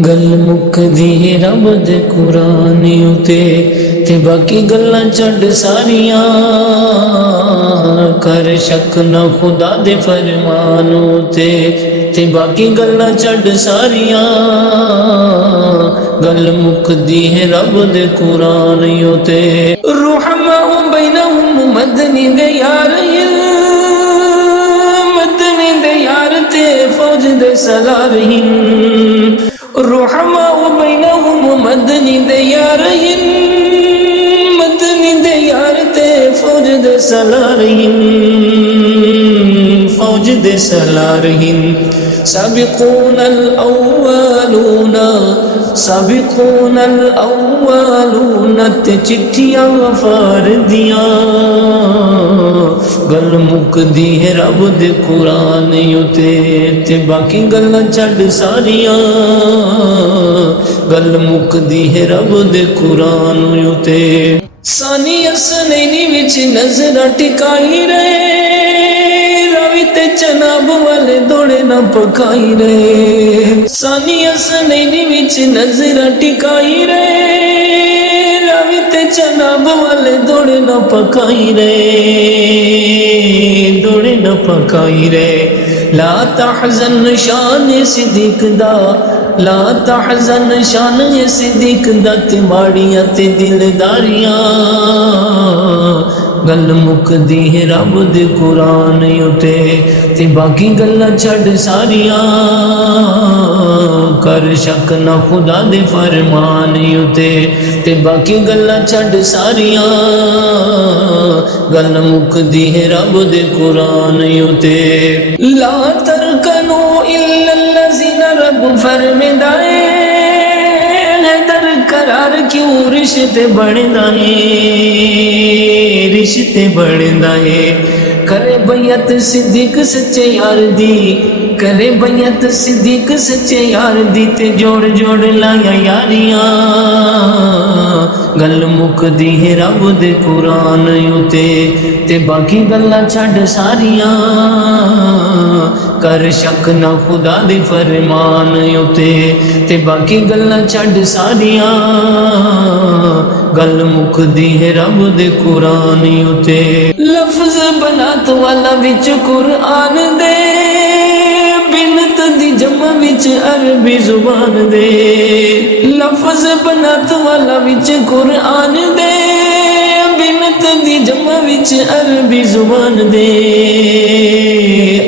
گل مکدی ہے رب دے قرآن اتے باقی گلاں چھڈ ساریاں کر شک نہ خدا دے فرمان اتے باقی گلاں چھڈ ساریاں گل مکدی ہے رب دے قرآن اتے رحماء بینہم مدنی دے یار مدنی دے یار تے فوج دے سالار رحماء بینہم مدنی دے یار مدنی دے یار تے فوج دے سالار فوج دے سالار سابقون الاولون سابقون الاولون تے چٹھیاں وفار دیاں گل مکدی ہے رب دے قرآن تے باقی گلاں چھڈ ساریاں گل مکدی ہے رب دے قرآن تے ثانی حسنینی وچ نظر ٹکائی رہے راوی تے جناب والے دوڑے نہ پکائی رہے ثانی حسنینی وچ نظر ٹکائی رہے راوی تے جناب والے دوڑے نہ پکائی رہے دوڑے نہ پکائی رہے لا تحزن شان صدیق دا لا تحزن شان صدیق دا تے ماڑیاں تے دلداریاں گل مکدی ہے رب دے قرآن تے باقی گلاں چھڈ ساریاں کر شک نہ خدا دے فرمان تے باقی گلاں چھڈ ساریاں گل مکدی ہے رب دے قرآن تے لا ترکنوا الا الذین رب فرمدا ہے در قرار کیوں رشتے بڑھدا ہے رشتے بڑھدا ہے کرے بیعت صدیق سچے یار دی کرے بیعت صدیق سچے یار دی تے جوڑ جوڑ لایا یاریاں گل مکدی ہے رب دے قرآن تے باقی گلاں چھڈ ساریاں کر شک نہ خدا دے فرمان تے باقی گلاں چھڈ ساریاں گل مکدی ہے رب دے قرآن لفظ بنات والا وچ قرآن دے بنت دی جمع وچ عربی زبان دے لفظ بنات والا وچ قرآن دے بنت دی جمع وچ عربی زبان دے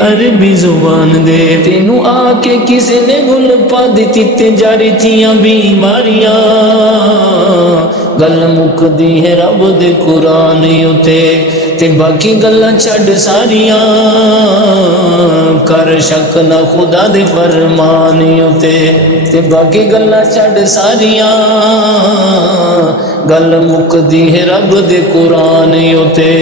عربی زبان دے تینوں آ کے کسے نے گل پا دیتی تے جاری تھیاں بیماریاں گل مکدی ہے رب دے قرآن تے باقی گلاں چھڈ ساریاں کر شک نہ خدا دے فرمان تے باقی گلاں چھڈ ساریاں گل مکدی ہے رب دے قرآن تے